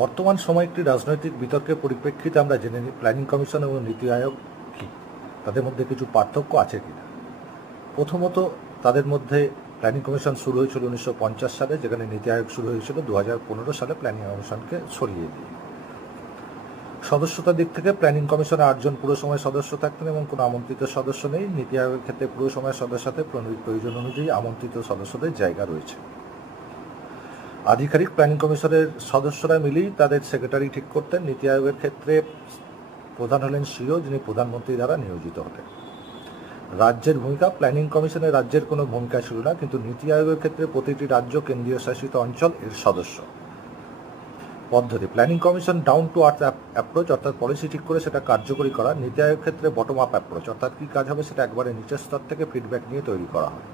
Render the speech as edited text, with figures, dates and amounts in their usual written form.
বর্তমান সময়ে একটি রাজনৈতিক বিতর্কের পরিপ্রেক্ষিতে আমরা জেনে নিই প্ল্যানিং কমিশন এবং নীতি আয়োগ কি, তাদের মধ্যে কিছু পার্থক্য আছে কিনা। প্রথমত, তাদের মধ্যে প্ল্যানিং কমিশন শুরু হয়েছিল 1950 সালে, যেখানে নীতি আয়োগ শুরু হয়েছিল 2015 সালে প্ল্যানিং কমিশনকে সরিয়ে দিয়ে। সদস্যতার দিক থেকে প্ল্যানিং কমিশনে 8 জন পুরো সময় সদস্য থাকতেন এবং কোনো আমন্ত্রিত সদস্য নেই। নীতি আয়োগের ক্ষেত্রে পুরো সময় সদস্যের সাথে প্রয়োজন অনুযায়ী আমন্ত্রিত সদস্যদের জায়গা রয়েছে। আধিকারিক প্ল্যানিং কমিশনের সদস্যরা মিলেই তাদের সেক্রেটারি ঠিক করতেন। নীতি আয়োগের ক্ষেত্রে প্রধান হলেন সিইও, যিনি প্রধানমন্ত্রী দ্বারা নিয়োজিত হতেন। রাজ্যের ভূমিকা, প্ল্যানিং কমিশনে রাজ্যের কোনো ভূমিকা ছিল না, কিন্তু নীতি আয়োগের ক্ষেত্রে প্রতিটি রাজ্য কেন্দ্রীয় শাসিত অঞ্চল এর সদস্য। পদ্ধতি, planning commission down to earth approach, অর্থাৎ পলিসি ঠিক করে সেটা কার্যকরী করা। নীতি আয়োগের ক্ষেত্রে বটম আপ অ্যাপ্রোচ, অর্থাৎ কী কাজ হবে সেটা একবারে নিচের স্তর থেকে ফিডব্যাক নিয়ে তৈরি করা হয়।